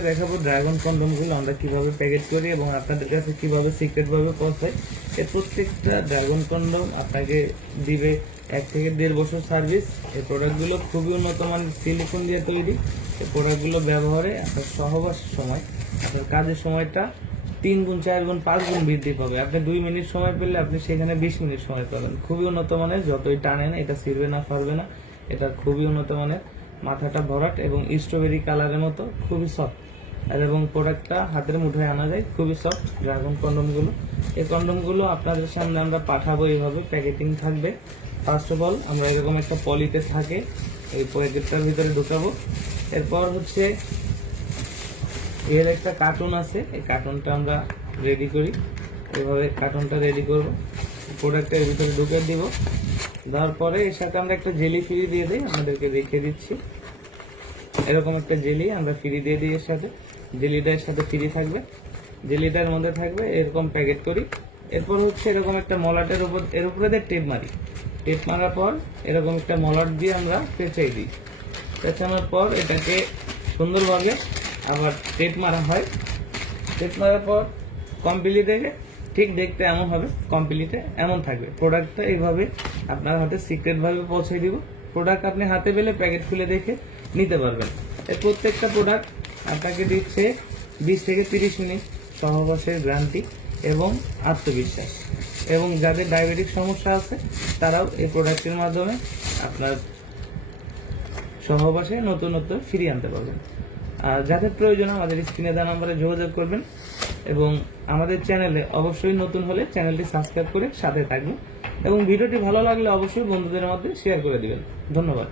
দেখাবো ড্রাগন কন্ডমগুলো আমরা কিভাবে প্যাকেট করি এবং আপনাদের কাছে কিভাবে সিক্রেট ভাবে পৌঁছায়। এর প্রত্যেকটা ড্রাগন কন্ডম আপনাকে দিবে 1 থেকে 1.5 বছর সার্ভিস। এই প্রোডাক্টগুলো খুবই উন্নত মানের সিলিকন দিয়ে তৈরি। এই প্রোডাক্টগুলো ব্যবহারে আপনার সহবাসের সময়, আপনার কাজের সময়টা 3 গুণ 4 গুণ 5 গুণ বৃদ্ধি পাবে। আপনি 2 মিনিট সময় পেলে আপনি সেখানে 20 মিনিট সময় পাবেন। খুবই উন্নত মানের, যতই টানেন এটা ছিঁড়বে না, ফাড়বে না। এটা খুবই উন্নত মানের, মাথাটা ভরাট এবং স্ট্রবেরি কালারের মতো খুবই সফট, এবং প্রোডাক্টটা হাতের মুঠোয় আনা যায়, খুবই সফট ড্রাগন কন্ডমগুলো। এই কন্ডমগুলো আপনাদের সামনে আমরা পাঠাবো, এইভাবে প্যাকেটিং থাকবে। ফার্স্ট অফ অল আমরা এরকম একটা পলিতে থাকে, এই প্যাকেটটার ভিতরে ঢুকাবো। এরপর হচ্ছে এর একটা কার্টুন আছে, এই কার্টুনটা আমরা রেডি করি। এইভাবে কার্টুনটা রেডি করব, প্রোডাক্টটা এর ভিতরে ঢুকে দিব। দেওয়ার পরে এর সাথে আমরা একটা জেলি ফ্রি দিয়ে দিই, আমাদেরকে দেখিয়ে দিচ্ছি। এরকম একটা জেলি আমরা ফ্রি দিয়ে দিই, এর সাথে জেলিটার সাথে ফ্রি থাকবে, জেলিটার মধ্যে থাকবে। এরকম প্যাকেট করি। এরপর হচ্ছে এরকম একটা মলাটের উপর, এর উপরে দিয়ে টেপ মারি। টেপ মারার পর এরকম একটা মলাট দিয়ে আমরা পেঁচাই দিই। পেঁচানোর পর এটাকে সুন্দরভাবে আবার টেপ মারা হয়। টেপ মারার পর কমপ্লিটে ঠিক দেখতে এমন হবে, কমপ্লিটে এমন থাকবে। প্রোডাক্টটা এইভাবে আপনার হাতে সিক্রেটভাবে পৌঁছে দিব। প্রোডাক্ট আপনি হাতে পেলে প্যাকেট খুলে দেখে নিতে পারবেন। এই প্রত্যেকটা প্রোডাক্ট আপনাকে দিচ্ছে 20 থেকে 30 মিনিট সহবাসের গ্যারান্টি এবং আত্মবিশ্বাস। এবং যাদের ডায়াবেটিক সমস্যা আছে তারাও এই প্রোডাক্টের মাধ্যমে আপনার সহবাসে নতুনত্ব ফিরিয়ে আনতে পারবেন। আর যাদের প্রয়োজন আমাদের স্ক্রিনে দেওয়া নম্বরে যোগাযোগ করবেন, এবং আমাদের চ্যানেলে অবশ্যই নতুন হলে চ্যানেলটি সাবস্ক্রাইব করে সাথে থাকবেন, এবং ভিডিওটি ভালো লাগলে অবশ্যই বন্ধুদের মধ্যে শেয়ার করে দিবেন। ধন্যবাদ।